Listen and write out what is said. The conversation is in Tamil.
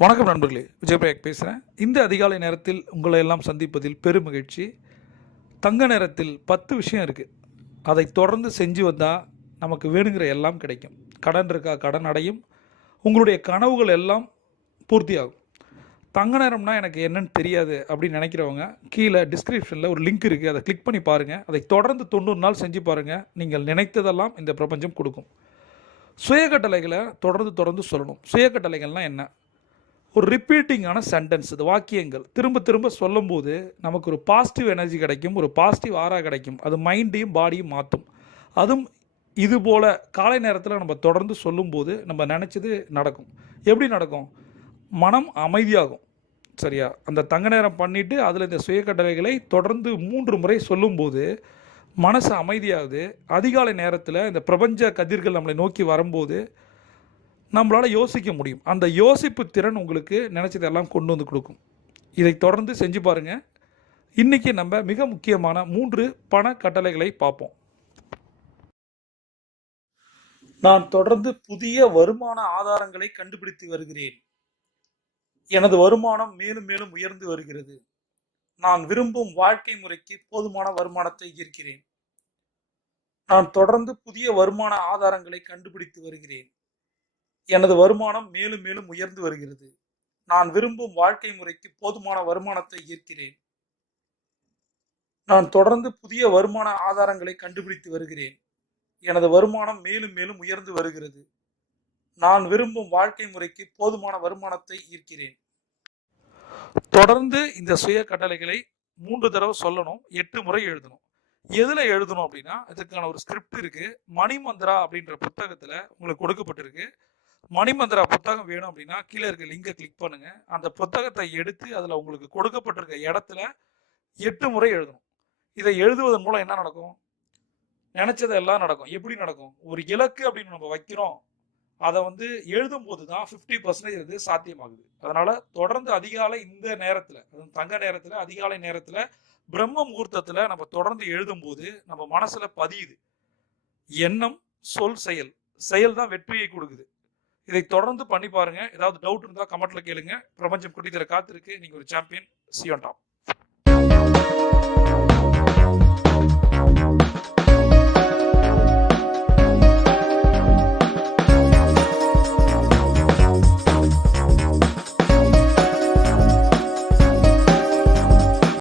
வணக்கம் நண்பர்களே, விஜயபிரயாக் பேசுகிறேன். இந்த அதிகாலை நேரத்தில் உங்களை எல்லாம் சந்திப்பதில் பெரும் மகிழ்ச்சி. தங்க நேரத்தில் 10 விஷயம் இருக்குது. அதை தொடர்ந்து செஞ்சு வந்தால் நமக்கு வேணுங்கிற எல்லாம் கிடைக்கும். கடன் இருக்கா, கடன் அடையும். உங்களுடைய கனவுகள் எல்லாம் பூர்த்தியாகும். தங்க நேரம்னா எனக்கு என்னன்னு தெரியாது அப்படின்னு நினைக்கிறவங்க கீழே டிஸ்கிரிப்ஷனில் ஒரு லிங்க் இருக்குது, அதை கிளிக் பண்ணி பாருங்கள். அதை தொடர்ந்து 90 நாள் செஞ்சு பாருங்கள். நீங்கள் நினைத்ததெல்லாம் இந்த பிரபஞ்சம் கொடுக்கும். சுயக்கட்டளைகளை தொடர்ந்து சொல்லணும். சுயக்கட்டளைகள்னால் என்ன? ஒரு ரிப்பீட்டிங்கான சென்டென்ஸ், இது வாக்கியங்கள் திரும்ப திரும்ப சொல்லும்போது நமக்கு ஒரு பாசிட்டிவ் எனர்ஜி கிடைக்கும், ஒரு பாசிட்டிவ் ஆரா கிடைக்கும். அது மைண்டையும் பாடியும் மாற்றும். அதுவும் இது போல் காலை நேரத்தில் நம்ம தொடர்ந்து சொல்லும்போது நம்ம நினச்சது நடக்கும். எப்படி நடக்கும்? மனம் அமைதியாகும். சரியா? அந்த தங்க நேரம் பண்ணிவிட்டு அதில் இந்த சுயக்கட்டளைகளை தொடர்ந்து 3 முறை சொல்லும்போது மனசு அமைதியாகுது. அதிகாலை நேரத்தில் இந்த பிரபஞ்ச கதிர்கள் நம்மளை நோக்கி வரும்போது நம்மளால் யோசிக்க முடியும். அந்த யோசிப்பு திறன் உங்களுக்கு நினச்சதெல்லாம் கொண்டு வந்து கொடுக்கும். இதை தொடர்ந்து செஞ்சு பாருங்கள். இன்றைக்கி நம்ம மிக முக்கியமான 3 பண கட்டளைகளை பார்ப்போம். நான் தொடர்ந்து புதிய வருமான ஆதாரங்களை கண்டுபிடித்து வருகிறேன். எனது வருமானம் மேலும் மேலும் உயர்ந்து வருகிறது. நான் விரும்பும் வாழ்க்கை முறைக்கு போதுமான வருமானத்தை ஈர்க்கிறேன். நான் தொடர்ந்து புதிய வருமான ஆதாரங்களை கண்டுபிடித்து வருகிறேன். எனது வருமானம் மேலும் மேலும் உயர்ந்து வருகிறது. நான் விரும்பும் வாழ்க்கை முறைக்கு போதுமான வருமானத்தை ஈர்க்கிறேன். நான் தொடர்ந்து புதிய வருமான ஆதாரங்களை கண்டுபிடித்து வருகிறேன். எனது வருமானம் மேலும் மேலும் உயர்ந்து வருகிறது. நான் விரும்பும் வாழ்க்கை முறைக்கு போதுமான வருமானத்தை ஈர்க்கிறேன். தொடர்ந்து இந்த சுய கட்டளைகளை 3 தடவை சொல்லணும். 8 முறை எழுதணும். எதுல எழுதணும் அப்படின்னா, இதுக்கான ஒரு ஸ்கிரிப்ட் இருக்கு. மணிமந்திரா அப்படின்ற புத்தகத்துல உங்களுக்கு கொடுக்கப்பட்டிருக்கு. மணிமந்திரா புத்தகம் வேணும் அப்படின்னா கீழே இருக்க லிங்கை கிளிக் பண்ணுங்க. அந்த புத்தகத்தை எடுத்து அதில் உங்களுக்கு கொடுக்கப்பட்டிருக்க இடத்துல 8 முறை எழுதணும். இதை எழுதுவதன் மூலம் என்ன நடக்கும்? நினைச்சது எல்லாம் நடக்கும். எப்படி நடக்கும்? ஒரு இலக்கு அப்படின்னு நம்ம வைக்கிறோம், அதை எழுதும் போது தான் 50% இது சாத்தியமாகுது. அதனால தொடர்ந்து அதிகாலை இந்த நேரத்தில், தங்க நேரத்தில், அதிகாலை நேரத்தில், பிரம்ம முகூர்த்தத்தில் நம்ம தொடர்ந்து எழுதும் போது நம்ம மனசுல பதியுது. எண்ணம், சொல், செயல் தான் வெற்றியை கொடுக்குது. இதை தொடர்ந்து பண்ணி பாருங்க. ஏதாவது டவுட் இருந்தால் கமெண்ட்ல கேளுங்க. பிரபஞ்சம் குட்டி தர காத்திருக்கு. நீங்க ஒரு champion. See you on top.